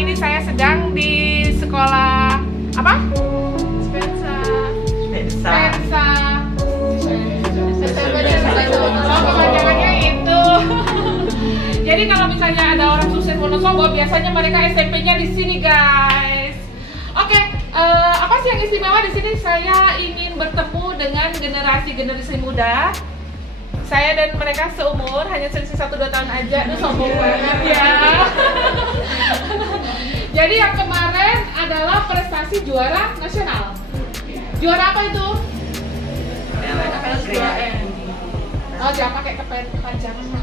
ini saya sedang di sekolah apa? Spensa. Oh, kepanjangannya itu. Jadi kalau misalnya ada orang sukses Wonosobo, biasanya mereka SMP-nya di sini, guys. Oke, apa sih yang istimewa di sini? Saya ingin bertemu dengan generasi muda. Saya dan mereka seumur, hanya selisih 1-2 tahun aja. Aduh, sombong banget ya. Jadi yang kemarin adalah prestasi juara nasional. Juara apa itu? Oh, jangan pakai kepanjangan.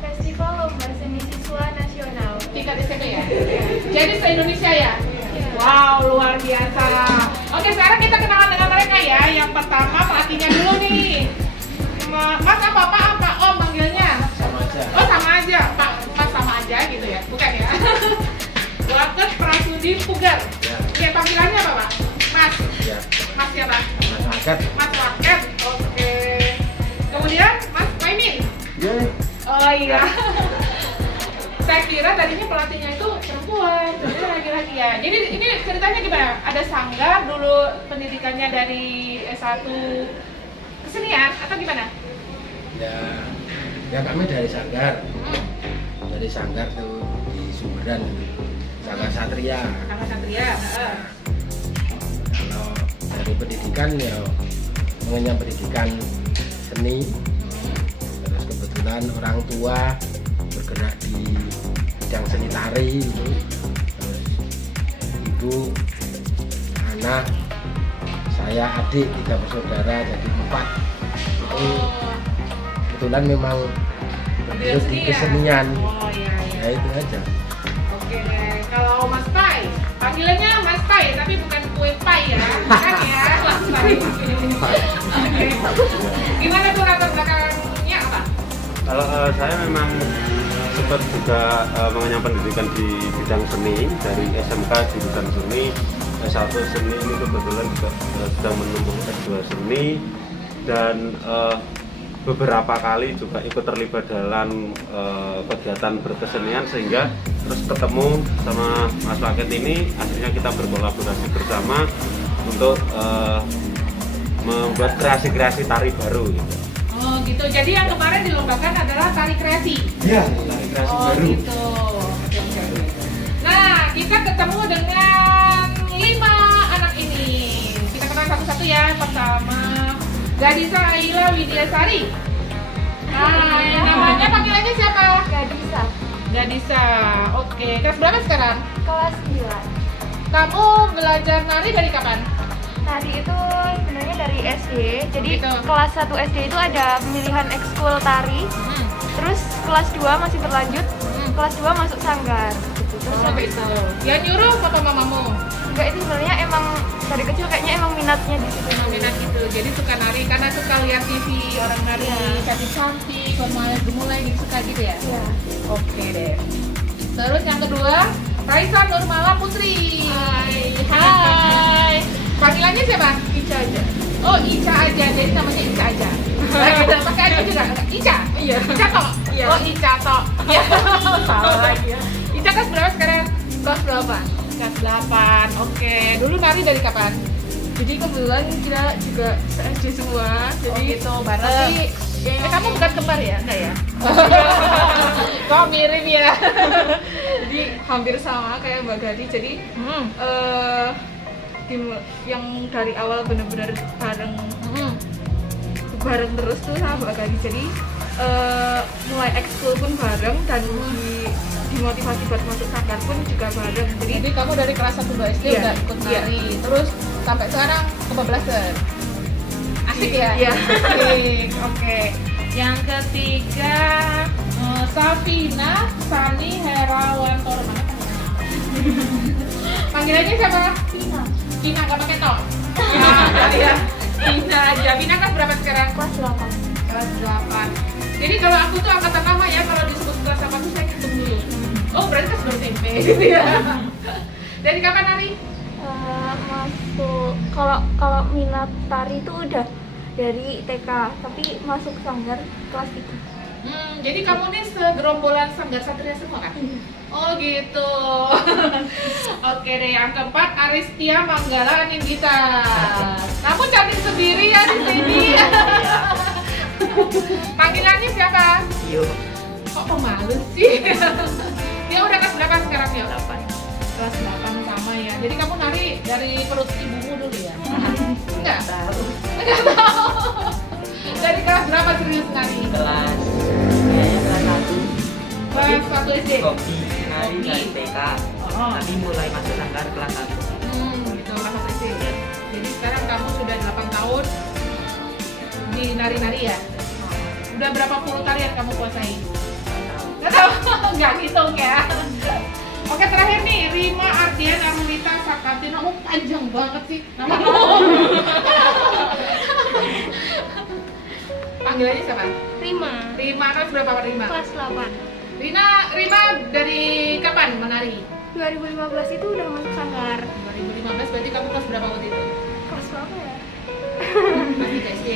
Festival Lomba Seni Siswa Nasional. Tingkat SMP ya? Jadi se-Indonesia ya? Wow, luar biasa. Oke, sekarang kita kenalan dengan mereka ya. Yang pertama pelatihnya dulu nih. Mas apa Om panggilnya? Sama aja. Oh, sama aja. Pak, Mas sama aja gitu ya? Bukan ya? Waket Prasudi Pugar. Ya. Oke, panggilannya apa, Pak? Mas. Ya. Mas siapa? Mas Waket. Mas Waket. Oke. Kemudian Mas Maimin. Ya. Oh iya. Saya kira tadinya pelatihnya itu perempuan, ternyata laki-laki ya. Jadi ini ceritanya gimana? Ada sanggar dulu pendidikannya dari S1 kesenian atau gimana? Ya kami dari Sanggar. Dari Sanggar tuh di Sumberan. Sanggar Satria. Sanggar Satria. Kalau dari pendidikan ya mengenyam pendidikan seni. Terus kebetulan orang tua bergerak di bidang seni tari gitu. Terus ibu, anak, saya, adik, 3 bersaudara jadi 4. Itu kebetulan memang bergerak di kesenian. Oh iya. Ya itu aja. Oke, kalau Mas Pai, panggilannya Mas Pai, tapi bukan kue pai ya, kan ya Mas Pai. Oke. Gimana tuh latar belakangnya apa? Kalau saya memang sempat juga mengenyam pendidikan di bidang seni dari SMK di bidang seni, S1 seni, ini kebetulan juga sedang menempuh S2 seni dan beberapa kali juga ikut terlibat dalam kegiatan berkesenian sehingga terus ketemu sama Mas Waket ini, akhirnya kita berkolaborasi bersama untuk membuat kreasi-kreasi tari baru gitu. Oh gitu, jadi yang kemarin dilombakan adalah tari kreasi? Ya, tari kreasi baru. Gitu. Oke. Nah, kita ketemu dengan 5 anak ini. Kita kenal satu-satu ya. Pertama, Gadisa Aila Widyasari. Nah, yang namanya panggilannya siapa? Gadisa. Gadisa. Oke, kelas berapa sekarang? Kelas 9. Kamu belajar nari dari kapan? Tadi itu sebenarnya dari SD. Jadi Gitu. kelas 1 SD itu ada pemilihan ekskul tari. Terus kelas 2 masih berlanjut. Kelas 2 masuk sanggar gitu. Terus Oh, sampai gitu. itu. Yang nyuruh papa mamamu? Enggak, itu sebenarnya emang dari kecil kayaknya emang minatnya di situ. Minat gitu, jadi suka nari karena suka lihat TV orang nari cantik-cantik, gemulai gitu, suka gitu ya? Iya. Oke deh. Terus yang kedua, Raisa Nurmala Putri. Hai. Panggilannya siapa? Ica aja. Oh, Ica aja, jadi namanya Ica aja. Kita pakai aja juga. Ica? Iya. Ica Tok? Iya. Oh, Ica Tok. Iya. Salah lagi ya. Ica kelas berapa sekarang? Kelas 8. Kelas 8. Oke. Dulu nari dari kapan? Jadi kebetulan kita juga SD semua. Jadi gitu, bareng. kamu bukan kembar ya? Enggak ya? Kok mirip ya? Jadi hampir sama kayak Mbak Gadi. Jadi yang dari awal benar-benar bareng terus tuh sama Mbak Gadi. Jadi mulai ekskul pun bareng dan dimotivasi buat masuk sanggar pun juga bareng. Jadi kamu dari kelas 1 SD Iya. udah ikut nari, terus sampai sekarang kebablasan. Asik ya? Iya. Asik. Oke. Yang ketiga, Safina Sani Herawantoro. Mana panggilannya siapa? Tina. Tina, nggak pakai tok. Ya. Tina aja. Tina kan berapa sekarang? Kelas 8. Kelas 8. Jadi kalau aku tuh angkatan lama ya, kalau disebut kelas 8 tuh saya hitung dulu. Oh, berarti kelas baru SMP gitu ya. Dari kapan nari? Masuk kalau minat tari itu udah dari TK, tapi masuk sanggar kelas 3. Jadi kamu nih segerombolan Sanggar Satria semua kan? Oh gitu. Oke deh, yang keempat Aristia Manggala Anindita. Kamu cantik sendiri ya di sini. Panggilannya siapa? Yuk. Kok pemalu sih? Dia udah kelas berapa sekarang ya? 8. Kelas 8 sama ya. Jadi kamu nari dari perut ibumu dulu ya? Enggak? Tahu. Enggak tahu. Dari kelas berapa serius nari? Kelas kayaknya kelas 1. Kelas 1 SD? Kopi nari Kopi. dari TK. Oh. Tapi mulai masuk sanggar kelas 1. Gitu, kelas 1 SD. Jadi sekarang kamu sudah 8 tahun di nari-nari ya? Udah berapa puluh tarian kamu kuasai? Nggak tahu, nggak ngitung ya. Oke, terakhir nih, Rima Ardian Arulita Sakatina. Oh, panjang banget sih namamu. Panggilannya siapa? Rima. Rima, kelas berapa Rima? Kelas 8. Rima dari kapan menari? 2015 itu udah masuk sanggar. 2015, berarti kamu kelas berapa waktu itu? Kelas berapa ya? Kelas 3 SD?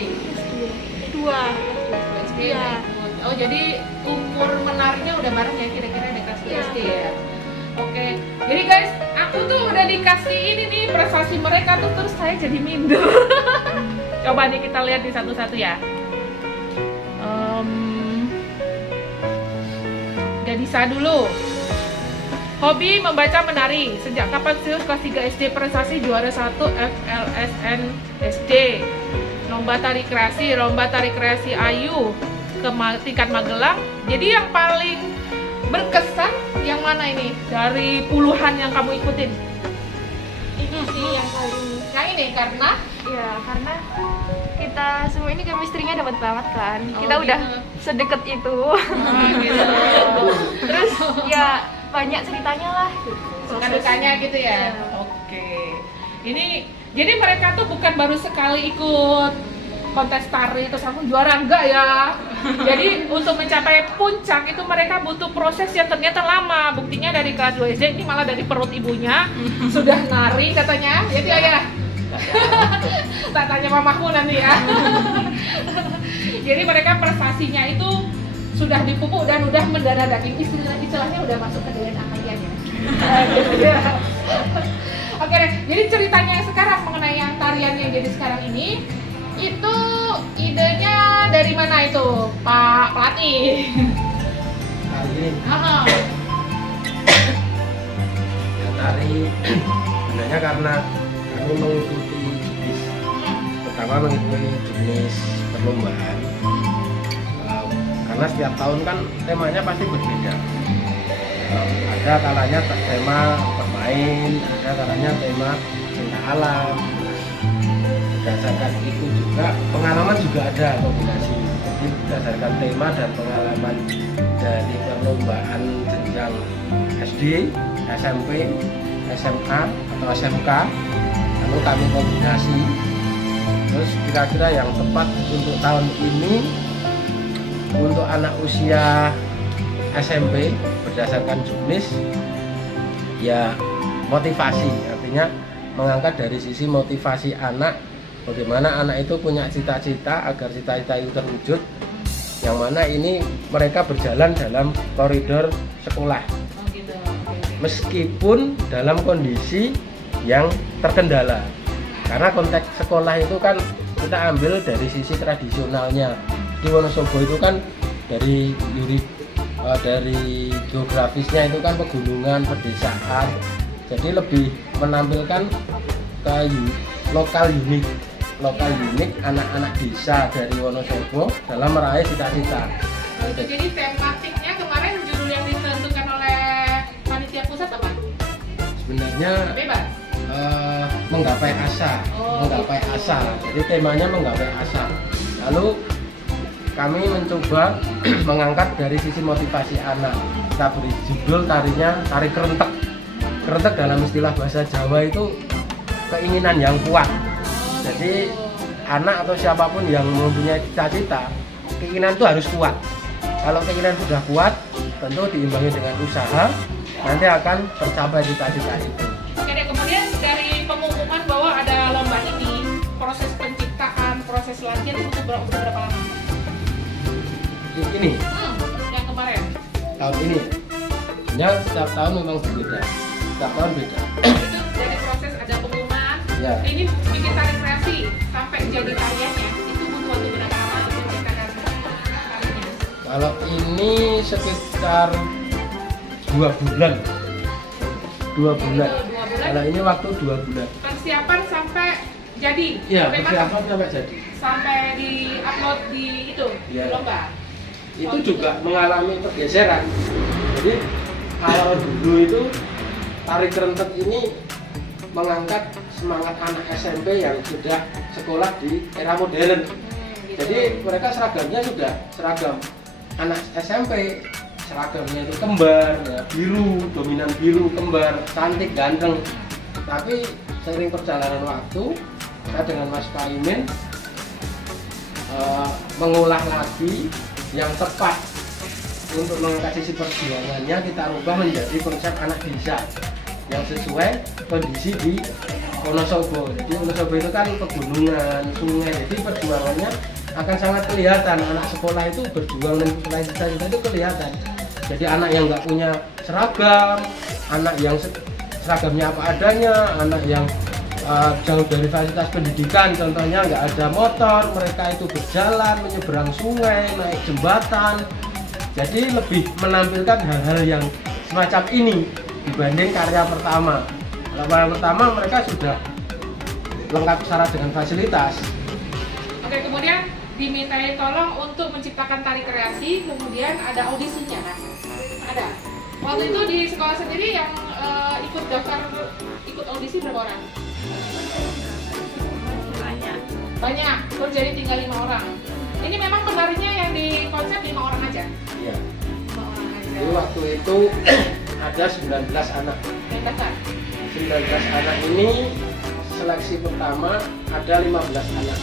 2. Kelas 2 SD Iya. udah ikut. Oh, jadi umur menarinya udah bareng ya, kira-kira di kelas 2 Iya. SD ya? Oke, jadi guys, aku tuh udah dikasih ini nih prestasi mereka tuh, terus saya jadi minder. Coba nih kita lihat di satu-satu ya. Gadisa dulu. Hobi membaca menari. Sejak kapan serius kelas 3 SD prestasi juara 1 FLSN SD. Lomba tari kreasi Ayu ke tingkat Magelang. Jadi yang paling berkesan yang mana ini dari puluhan yang kamu ikutin? Ini sih yang paling Yang ini karena ya karena kita semua ini chemistry-nya dapat banget kan. Oh, Kita udah gitu. sedekat itu. gitu. Terus ya banyak ceritanya lah. Suka dukanya gitu ya. Iya. Oke. Ini jadi mereka tuh bukan baru sekali ikut kontes tari terus langsung juara, enggak ya. Jadi untuk mencapai puncak itu mereka butuh proses yang ternyata lama. Buktinya dari kelas 2 SD ini malah dari perut ibunya sudah nari katanya. Jadi ayah. Tak tanya mamaku nanti ya. Jadi mereka prestasinya itu sudah dipupuk dan udah mendarah daging, istilahnya udah masuk ke DNA kalian ya. Oke deh, jadi ceritanya sekarang mengenai yang tarian yang jadi sekarang ini, itu idenya dari mana itu, Pak Pelatih? Tari ini, Ah, ya, tari sebenarnya karena kami mengikuti jenis, pertama mengikuti jenis perlombaan. Karena setiap tahun kan temanya pasti berbeda. Ada kalanya tema bermain, ada kalanya tema cinta alam. Berdasarkan itu juga pengalaman juga ada kombinasi. Jadi berdasarkan tema dan pengalaman dari perlombaan jenjang SD, SMP, SMA atau SMK, lalu kami kombinasi. Terus kira-kira yang tepat untuk tahun ini untuk anak usia SMP berdasarkan juknis ya motivasi, artinya mengangkat dari sisi motivasi anak, bagaimana anak itu punya cita-cita agar cita-cita itu terwujud, yang mana ini mereka berjalan dalam koridor sekolah oh gitu. Oke. meskipun dalam kondisi yang terkendala, karena konteks sekolah itu kan kita ambil dari sisi tradisionalnya. Di Wonosobo itu kan dari geografisnya itu kan pegunungan, pedesaan, jadi lebih menampilkan ke lokal unik anak-anak desa dari Wonosobo dalam meraih cita-cita. Oh, itu jadi tematiknya kemarin judul yang ditentukan oleh panitia pusat apa? Sebenarnya Bebas. menggapai asa, Oh, menggapai gitu. asa. Jadi temanya menggapai asa. Lalu kami mencoba mengangkat dari sisi motivasi anak. Kita beri judul tarinya tari kerentek. Kerentek dalam istilah bahasa Jawa itu keinginan yang kuat. Jadi anak atau siapapun yang mempunyai cita-cita, keinginan itu harus kuat. Kalau keinginan sudah kuat, tentu diimbangi dengan usaha, nanti akan tercapai cita-cita itu. Oke deh, kemudian dari pengumuman bahwa ada lomba ini, proses penciptaan, proses latihan itu berapa lama? Ini tahun ini. Ya, setiap tahun memang berbeda. Setiap tahun beda. Itu dari proses ada pengumuman. Ya. Ini bikin tari kreasi sampai jadi tariannya. Itu butuh waktu berapa lama untuk menciptakan tarinya? Kalau ini sekitar 2 bulan. 2 bulan. Itu 2 bulan. Kalau ini waktu 2 bulan. Persiapan sampai jadi. Iya, Sampai persiapan sampai jadi. sampai di upload di itu Iya. di lomba. Itu juga mengalami pergeseran. Jadi kalau dulu itu tari kerentet ini mengangkat semangat anak SMP yang sudah sekolah di era modern. Gitu. Jadi mereka seragamnya sudah seragam anak SMP, seragamnya itu kembar, ya, biru, dominan biru, kembar, cantik, ganteng. Tapi seiring perjalanan waktu, saya dengan Mas Kaimin mengolah lagi yang tepat untuk mengangkat sisi perjuangannya, kita rubah menjadi konsep anak desa yang sesuai kondisi di Wonosobo. Jadi Wonosobo itu kan pegunungan, sungai, jadi perjuangannya akan sangat kelihatan. Anak sekolah itu berjuang dan cita-cita itu kelihatan. Jadi anak yang nggak punya seragam, anak yang seragamnya apa adanya, anak yang jauh dari fasilitas pendidikan, contohnya nggak ada motor, mereka itu berjalan menyeberang sungai, naik jembatan. Jadi lebih menampilkan hal-hal yang semacam ini dibanding karya pertama. Kalau karya pertama mereka sudah lengkap syarat dengan fasilitas. Oke, kemudian dimintai tolong untuk menciptakan tari kreasi, kemudian ada audisinya kan? Ada. Waktu itu di sekolah sendiri yang ikut audisi berapa orang? Banyak, terus jadi tinggal 5 orang. Ini memang penarinya yang di konsep 5 orang aja? Iya. 5 orang aja. Jadi waktu itu ada 19 anak. Yang daftar? 19 anak ini seleksi pertama ada 15 anak.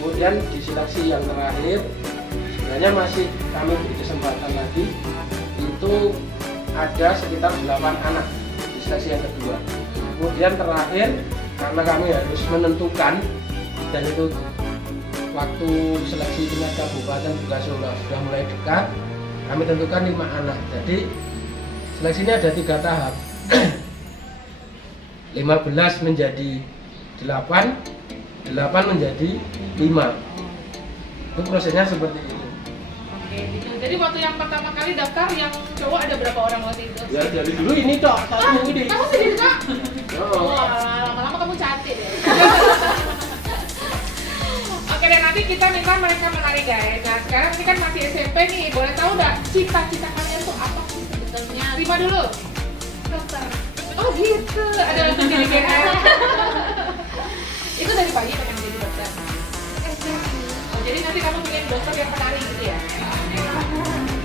Kemudian di seleksi yang terakhir sebenarnya masih kami beri kesempatan lagi, itu ada sekitar 8 anak di seleksi yang kedua. Kemudian terakhir karena kami harus menentukan, dan itu waktu seleksi tingkat kabupaten juga sudah mulai dekat, kami tentukan 5 anak. Jadi seleksinya ada 3 tahap. 15 menjadi 8, 8 menjadi 5. Itu prosesnya seperti itu. Oke, gitu. Jadi waktu yang pertama kali daftar yang cowok ada berapa orang waktu itu? Ya dari dulu ini dok, satu ini. Kamu sendiri kak? Oh. Wah, lama-lama kamu cantik deh. Oke deh, nanti kita minta mereka menari guys. Nah sekarang ini kan masih SMP nih, boleh tahu nggak cita-cita kalian tuh apa sih sebetulnya? Terima dulu. Dokter. Oh gitu, ada langsung jadi GR. Itu dari pagi pengen jadi dokter. Oh jadi nanti kamu pengen dokter yang menari gitu ya?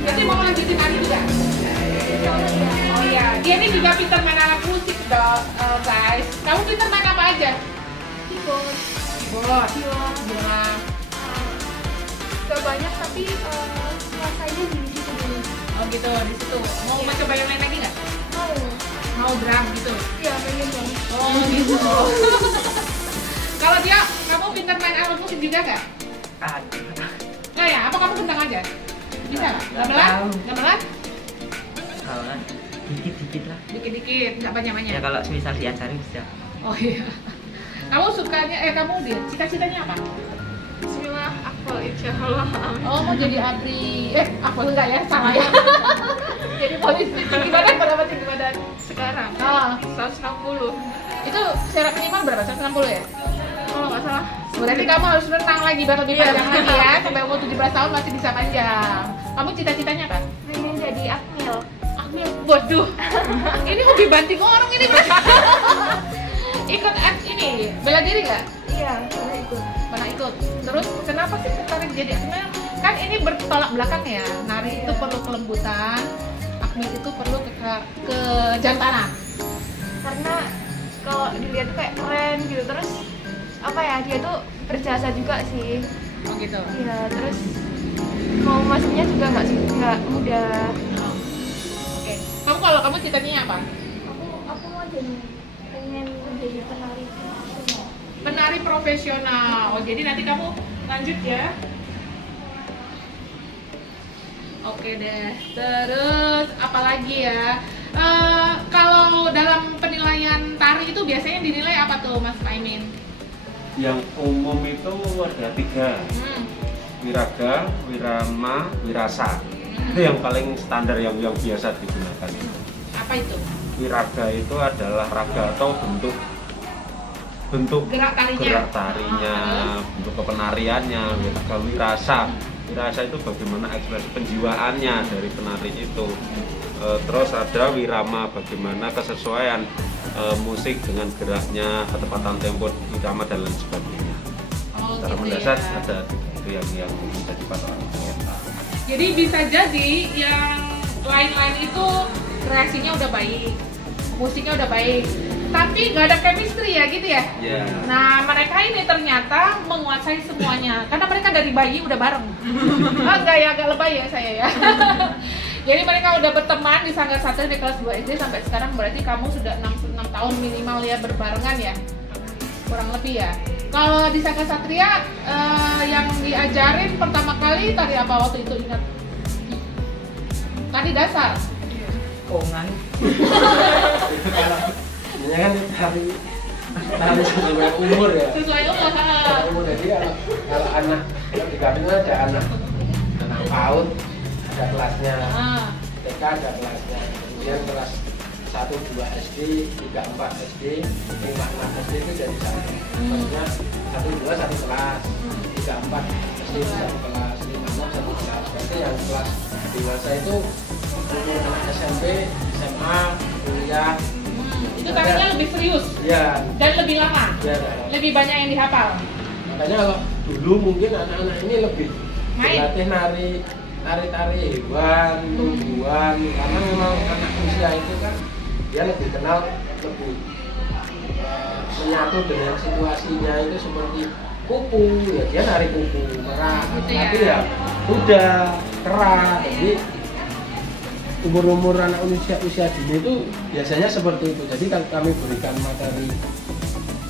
Nanti mau lanjutin nari juga? Oh iya, dia ini juga pintar main alat musik dong guys. Kamu pintar main apa aja? Keyboard. Keyboard, bola. Gak banyak tapi rasanya di situ dulu. Oh gitu, di situ. Mau coba yang lain lagi nggak? Mau drum gitu? Iya, pengen banget. Oh gitu. Kalau dia, kamu pintar main alat musik juga nggak? Nggak ya? Apa kamu kentang aja? Bisa nggak? Gamelan? Gamelan? Kalau kan dikit-dikit lah. Dikit-dikit, nggak banyak-banyak. Ya kalau misal diajarin bisa. Oh iya. Kamu sukanya, kamu dia, cita-citanya apa? Bismillah, akpol insya Allah. Amin. Oh mau jadi abri, apa enggak ya? Salah ya? Jadi polisi, tinggi badan berapa tinggi badan? Sekarang Ah, 160. itu syarat minimal berapa? 160 ya? Kalau nggak salah. Berarti kamu harus renang lagi biar lebih panjang lagi ya. Sampai umur 17 tahun masih bisa panjang. Kamu cita-citanya apa? Pengen jadi akmil. Akmil. Waduh. Ini hobi banting orang ini berarti. Ikut ini bela diri nggak? Iya, pernah ikut. Pernah ikut. Terus kenapa sih tertarik jadi akmil? Kan ini bertolak belakang ya. Nari itu perlu kelembutan, akmil itu perlu ke jantanah. Karena kalau dilihat tuh kayak keren gitu, terus apa ya, dia tuh berjasa juga sih. Oh gitu. Iya, terus mau masuknya juga nggak mudah. Oke. Kamu cita-citanya apa? Aku mau pengen menjadi penari. Penari profesional. Oh, jadi nanti kamu lanjut ya. Oke deh. Terus apalagi ya? Kalau dalam penilaian tari itu biasanya dinilai apa tuh Mas Paimin? Yang umum itu ada 3. Wiraga, wirama, wirasa. Itu yang paling standar yang biasa digunakan. Apa itu? Wiraga itu adalah raga atau bentuk Gerak tarinya. bentuk kepenariannya. Wiraga, wirasa. Wirasa itu bagaimana ekspresi penjiwaannya dari penari itu. Terus ada wirama, bagaimana kesesuaian musik dengan geraknya, ketepatan tempo irama dan lain sebagainya. Secara mendasar ada 3 yang menjadi patokan. Jadi bisa jadi yang lain-lain itu kreasinya udah baik, musiknya udah baik, tapi nggak ada chemistry ya gitu ya? Yeah. Nah mereka ini ternyata menguasai semuanya, karena mereka dari bayi udah bareng. Enggak ya, agak lebay ya saya ya. Jadi mereka udah berteman di Sanggar Satria di kelas 2 SD sampai sekarang, berarti kamu sudah 6 tahun minimal ya berbarengan ya? Kurang lebih ya? Kalau di Sanggar Satria yang diajarin pertama kali tari apa waktu itu, ingat? Tari dasar? Kongan. Ini kan tari sesuai umur ya. Sesuai umur. Sesuai umur, jadi kalau anak di kami ada anak PAUD, ada kelasnya, TK ada kelasnya, kemudian kelas 1, 2 SD, 3, 4 SD, 5, 6 SD itu jadi satu. Maksudnya 1, 2 satu kelas, 3, 4 SD itu satu kelas, 5, 6 satu kelas. Berarti yang kelas dewasa itu umur anak SMP, SMA, kuliah. Itu tarinya lebih serius Ya. dan lebih lama, Ya. lebih banyak yang dihafal. Makanya kalau dulu mungkin anak-anak ini lebih Main. berlatih tari hewan, tumbuhan, karena memang anak usia itu kan dia lebih kenal, lebih menyatu dengan situasinya itu seperti kupu, ya dia nari kupu, merah, Gitu ya. tapi ya kuda, kera, jadi umur anak usia dini itu biasanya seperti itu. Jadi kalau kami berikan materi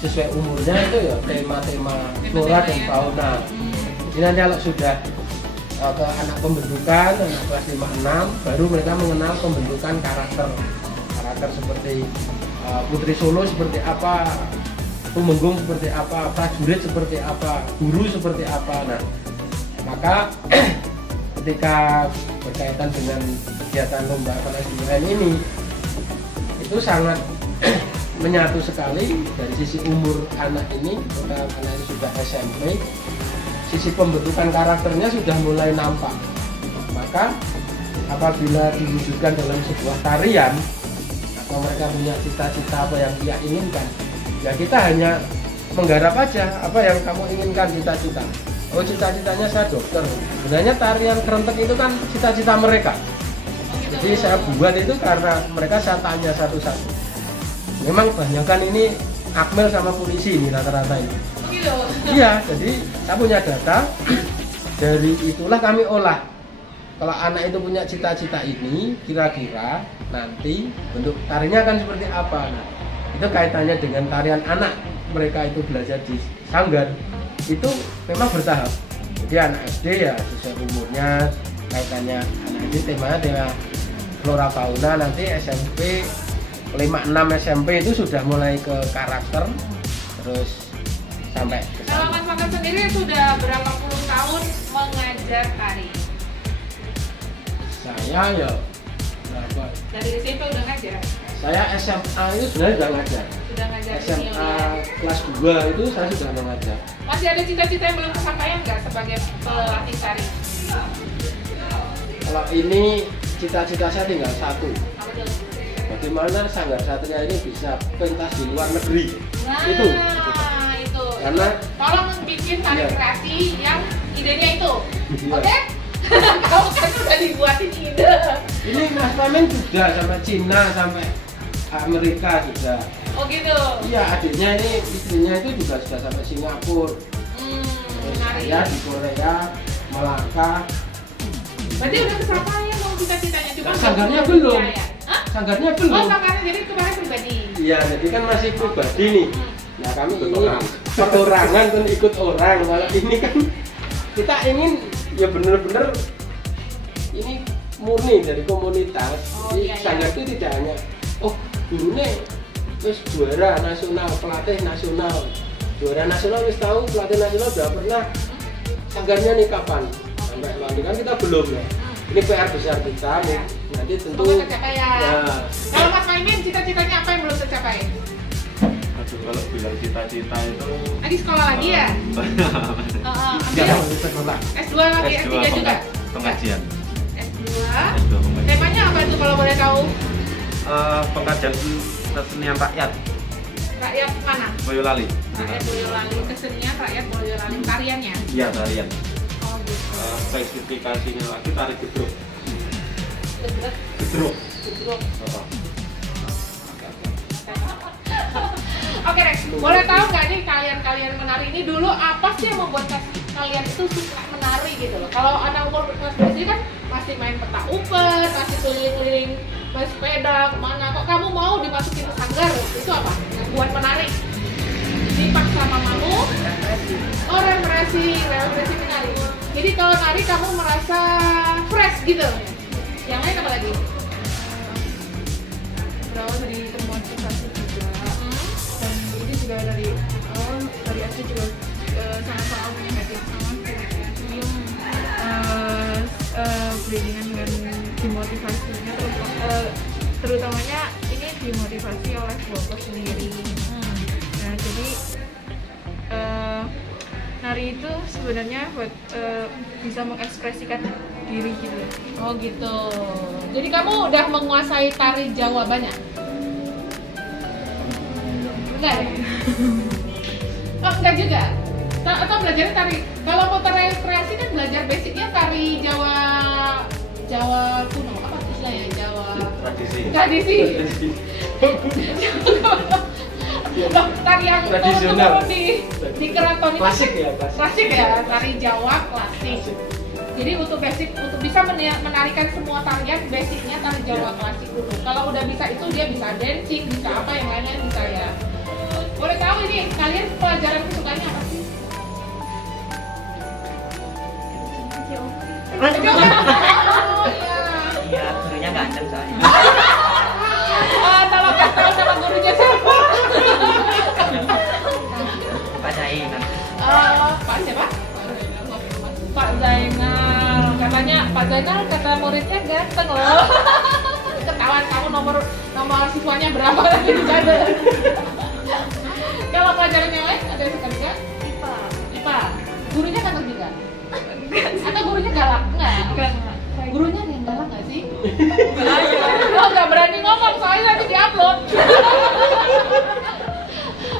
sesuai umurnya itu ya tema-tema flora dan fauna. Jadi nanti kalau sudah ke anak pembentukan, anak kelas 5-6, baru mereka mengenal pembentukan karakter seperti putri Solo seperti apa, Tumenggung seperti apa, prajurit seperti apa, guru seperti apa. Nah, maka ketika berkaitan dengan kegiatan lomba FLS2N ini itu sangat menyatu sekali dari sisi umur anak ini. Karena anak ini sudah SMP, sisi pembentukan karakternya sudah mulai nampak. Maka apabila diwujudkan dalam sebuah tarian atau mereka punya cita-cita apa yang dia inginkan, ya kita hanya menggarap aja apa yang kamu inginkan, cita-cita. Oh, cita-citanya saya dokter. Sebenarnya tarian kerentek itu kan cita-cita mereka. Jadi saya buat itu karena mereka saya tanya satu-satu. Memang kebanyakan ini Akmil sama polisi ini rata-rata ini. Gitu. Iya, jadi saya punya data. Dari itulah kami olah. Kalau anak itu punya cita-cita ini, kira-kira nanti bentuk tarinya akan seperti apa. Nah, itu kaitannya dengan tarian anak mereka itu belajar di sanggar. Itu memang bertahap. Jadi anak SD ya sesuai umurnya, kaitannya anak SD temanya tema flora fauna. Nanti SMP 5-6 SMP itu sudah mulai ke karakter, terus sampai ke Kalau Mas Makan sendiri sudah berapa puluh tahun mengajar tari? saya ya berapa? Dari SMP udah ngajar? Saya SMA itu sebenarnya sudah ngajar. Sudah ngajar SMA senior. kelas 2 itu saya sudah mengajar. Masih ada cita-cita yang belum kesampaian nggak sebagai pelatih tari? Kalau ini cita-cita saya tinggal satu. Apa tuh? Bagaimana Sanggar Satria ini bisa pentas di luar negeri. Nah, Itu. itu. Karena- tolong bikin tari Iya. kreasi yang idenya itu. Iya. Oke? Kamu kan udah dibuatin ide. Ini Mas Pamen sudah sampai Cina, sampai Amerika juga. Oh gitu. Iya, adiknya ini, istrinya itu juga sudah sampai Singapura. Terus Menarik. saya di Korea, Malaka. Berarti udah kesampaian dong cita-citanya, cuma Sanggarnya belum belum. ya? Hah? Sanggarnya Oh, belum. sanggarnya jadi kemarin pribadi. Iya, jadi kan masih pribadi nih. Nah, kami Ikut ini orang. perorangan dan ikut orang. Kalau ini kan kita ingin ya bener-bener ini murni dari komunitas. Iya, Sanggar itu tidak hanya gurunya terus juara nasional, pelatih nasional, juara nasional wis tahu, pelatih nasional udah pernah. Sanggarnya nih kapan? Sampai nanti kan kita belum ya. Ini PR besar kita nih. Nanti tentu. Semoga tercapai ya. Nah, Kalau Mas Maimin cita-citanya apa yang belum tercapai? Aduh, kalau bilang cita-cita itu Lagi sekolah lagi ya? jangan Ambil sekolah. S2 lagi, S3 juga? pengajian. S2. S2 pengajian. Temanya apa itu kalau boleh tahu? Pengkajian kesenian rakyat Rakyat mana? Boyolali. Rakyat Boyolali, kesenian rakyat Boyolali, tariannya? Iya, tarian. Oh gitu. Spesifikasinya lagi tari gedruk. Gedruk. Gedruk. Gedruk. Oh. Oke deh, boleh tahu nggak nih kalian menari ini dulu apa sih yang membuat kalian itu suka menari gitu loh? Kalau anak umur kelas 12 kan masih main peta umpet, masih keliling-keliling main sepeda kemana? Kok kamu mau dimasukin ke sanggar? Itu apa? Yang buat menari? Dipaksa mamamu? Oh, referensi menari. Jadi kalau nari kamu merasa fresh gitu? Yang lain apa lagi? berawal dari termotivasi juga dan ini juga dari awal dari SD juga sama-sama punya hati yang sama beriringan dengan dimotivasinya terutamanya ini dimotivasi oleh bapak sendiri. Nah jadi nari itu sebenarnya buat bisa mengekspresikan diri gitu. Oh gitu. Jadi kamu udah menguasai tari Jawa banyak? Enggak ya? Oh enggak juga? Atau belajar tari? Kalau mau rekreasi kan belajar basicnya tari Jawa kuno, apa istilahnya? Jawa tradisi. Loh, tari yang turun di keraton itu klasik ya, klasik ya, tari Jawa klasik. Jadi untuk basic, untuk bisa menarikan semua tarian, basicnya tari Jawa klasik dulu. Kalau udah bisa itu dia bisa dancing, bisa apa yang lainnya bisa ya. Boleh tahu ini kalian pelajaran kesukaannya apa sih? Oh iya. Iya, gurunya ganteng soalnya. Tolong kasih tahu sama gurunya siapa? Pak Zainal. Pak siapa? Pak Zainal. Katanya Pak Zainal kata muridnya ganteng loh. Ketahuan kamu nomor siswanya berapa lagi di sana. Kalau pelajaran yang lain ada yang suka juga? IPA. Gurunya ganteng juga? Atau gurunya galak? Enggak. Gurunya ada yang galak nggak sih? Oh nggak berani ngomong soalnya nanti diupload.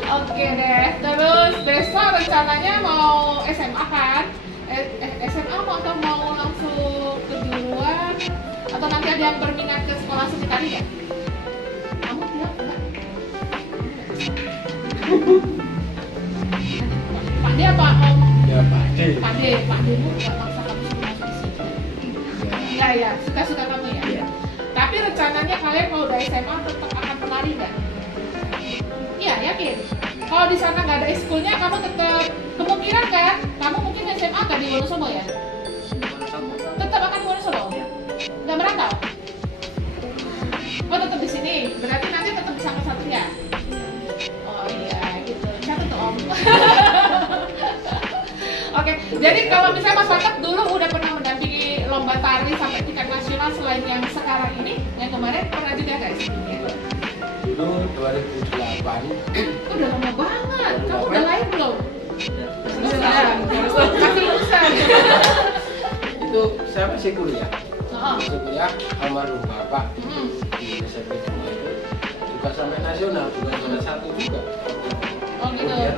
Oke deh. Terus besok rencananya mau SMA kan? SMA atau mau langsung kejuruan? Atau nanti ada yang berminat ke sekolah seni tari ya? Kamu bilang enggak? Pak D apa Om? Ya Pak D. Pak D mu nggak maksa kamu suruh masuk di sini. Iya, suka-suka kamu ya. Iya. Tapi rencananya kalian kalau udah SMA tetap akan menari nggak? Iya, yakin. Kalau di sana nggak ada ekskulnya, kamu tetap kemungkinan kan? Kamu mungkin SMA kan di Wonosobo ya? Tetap akan di Wonosobo? Nggak merantau? Oh tetap di sini. Berarti nanti tetap bersama satu ya? Oh iya, gitu. Catat tuh Om. Oke, jadi kalau misalnya Mas Patat dulu udah pernah mendampingi lomba tari sampai tingkat nasional selain yang sekarang ini, yang kemarin pernah juga nggak sebelumnya? Dulu 2008. Udah lama banget. Kamu udah lahir belum? Udah. Masih lulusan. Itu saya masih kuliah. Oh. Masih kuliah almarhum bapak di SMP 2 itu juga sampai nasional, juga juara 1 juga. Oh gitu. Kemudian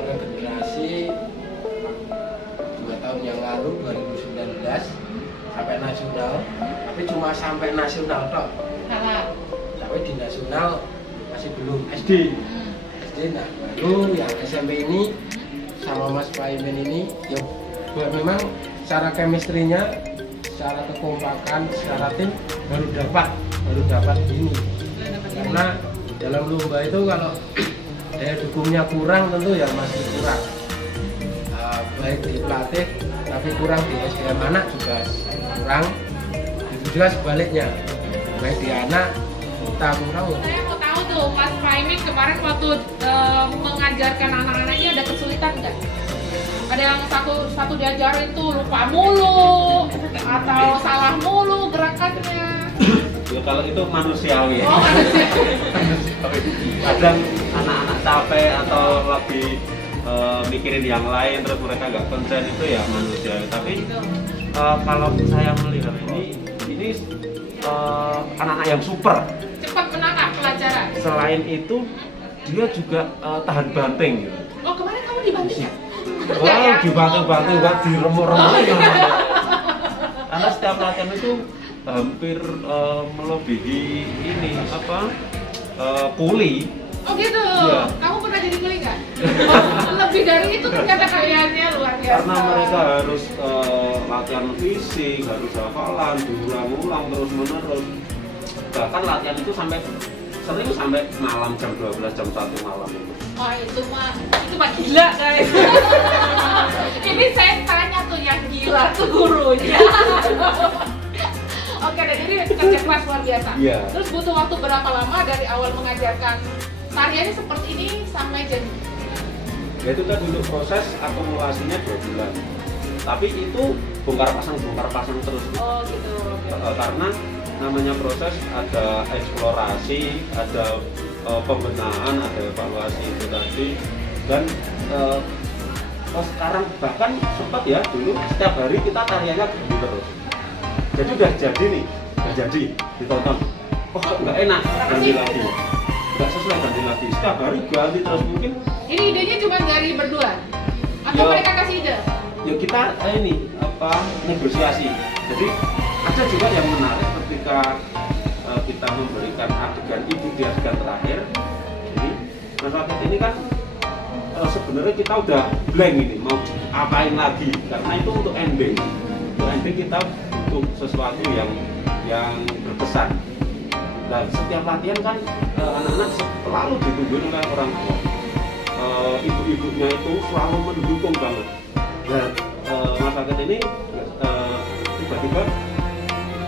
regenerasi 2 tahun yang lalu 2019 sampai nasional, tapi cuma sampai nasional toh. Sampai di nasional masih belum SD. Nah baru yang SMP ini sama Mas Paimin ini ya memang secara chemistry-nya, secara kekompakan, secara tim baru dapat ini. Karena dalam lomba itu kalau daya dukungnya kurang tentu ya masih kurang. Baik di pelatih tapi kurang di SDM anak juga kurang. Itu juga sebaliknya, baik di anak kita kurang. Saya mau tahu tuh Mas Fahmi kemarin waktu mengajarkan anak-anak ini ada kesulitan nggak? Ada yang satu diajarin tuh lupa mulu atau salah mulu gerakannya? Ya kalau itu manusiawi ya. Oh, manusia. Kadang anak-anak capek atau lagi mikirin yang lain terus mereka nggak konsen, itu ya manusiawi. Tapi kalau saya melihat ini anak-anak yang super. Cepat menangkap pelajaran. Selain itu dia juga tahan banting gitu. Oh, kemarin kamu dibanting ya? Wah, dibanting-banting, nggak diremuk-remuk. Karena setiap latihan itu hampir melebihi ini kuli. Oh gitu. Iya. Kamu pernah jadi kuli nggak? Oh, lebih dari itu ternyata kaliannya luar biasa. Karena mereka harus latihan fisik, harus hafalan, diulang-ulang terus-menerus. Bahkan latihan itu sering sampai malam jam 12, jam 1 malam itu. Oh itu mah gila guys. Ini saya tanya tuh yang gila tuh gurunya. Oke, jadi kerja keras luar biasa. Iya. Terus butuh waktu berapa lama dari awal mengajarkan tariannya seperti ini sampai jadi? Ya itu tadi untuk proses akumulasinya 2 bulan. Tapi itu bongkar pasang terus. Oh gitu. Karena namanya proses ada eksplorasi, ada pembenahan, ada evaluasi itu tadi. Dan sekarang bahkan sempat ya dulu setiap hari kita tariannya ganti terus. Jadi udah jadi nih, ditonton. Oh kok nggak enak, ganti lagi. Nggak sesuai, ganti lagi. Setiap hari ganti terus mungkin. Ini idenya cuma dari berdua? Atau mereka kasih ide? Ya kita negosiasi. Jadi ada juga yang menarik ketika kita memberikan adegan ibu di adegan terakhir. Jadi masyarakat ini kan sebenarnya kita udah blank ini, mau apain lagi? Karena itu untuk ending. Untuk ending kita butuh sesuatu yang berkesan. Dan setiap latihan kan anak-anak selalu ditungguin oleh orang tua. Ibu-ibunya itu selalu mendukung banget. Dan masyarakat ini tiba-tiba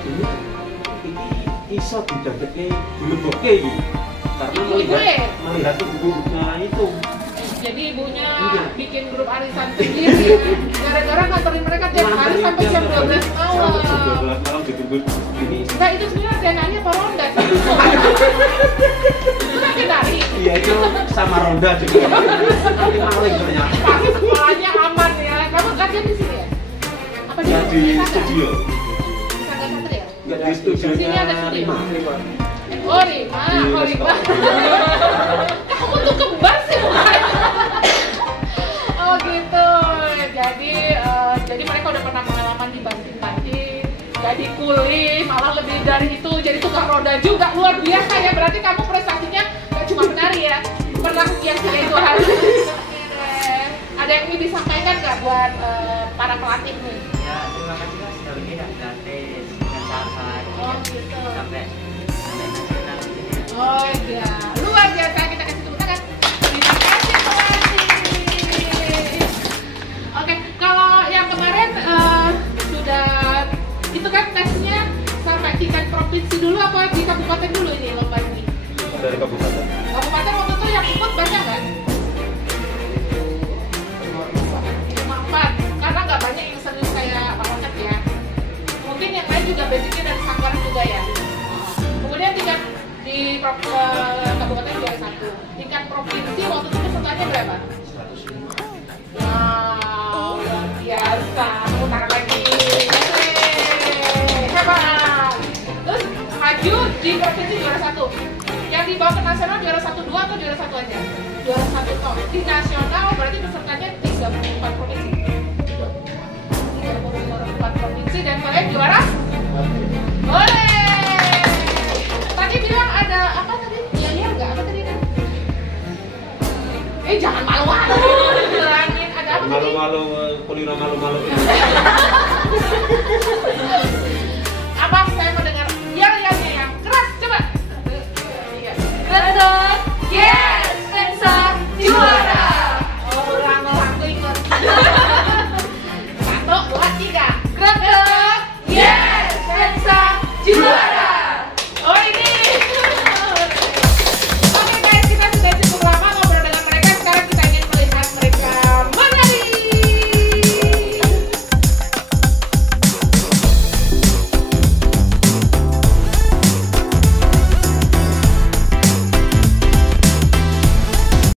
ini iso didadekne dilebokke iki. Karena melihat ibunya itu. Jadi ibunya bikin grup arisan sendiri gara-gara nganterin mereka tiap hari sampai jam 12 malam. Jam 12 malam ditunggu ini. Nah itu sebenarnya denanya apa ronda sih? Itu lagi nari. Iya itu sama ronda juga. Nanti maling ternyata. Pasti sekolahnya aman ya. Kamu latihan di sini ya? Apa Ya di studio. Saga Satria? Enggak di studionya Sini ada studio. 5. Oh Rima. Kamu tuh kembar sih mukanya. Oh gitu. Jadi mereka udah pernah pengalaman dibanting-banting, jadi kuli, malah lebih dari itu jadi tukang roda juga, luar biasa ya. Berarti kamu prestasinya gak cuma menari ya, pernah kias-kias itu harus. Ada yang ingin disampaikan nggak buat para pelatih nih? Ya terima kasih lah sudah begini gratis dengan sahabat. Oh gitu. Sampai nasional di sini. Oh iya, luar biasa, kita kasih tepuk tangan. Terima kasih pelatih. Oke, kalau yang kemarin sudah itu kan tesnya sampai tingkat provinsi dulu apa di kabupaten dulu ini lomba ini? Dari kabupaten. Kabupaten waktu itu yang ikut banyak kan? 4, karena nggak banyak yang serius kayak Pak Ocet ya. Mungkin yang lain juga basicnya dari Sanggar juga ya. Kemudian tingkat di kabupaten juara 1. Tingkat provinsi waktu itu pesertanya berapa? 105. Wow, luar biasa. Tepuk tangan lagi. Hebat. Terus maju di provinsi juara 1. Yang dibawa ke nasional juara 1, 2 atau juara 1 aja? Juara 1 toh. Di nasional berarti pesertanya 34 provinsi. 34 provinsi dan kalian juara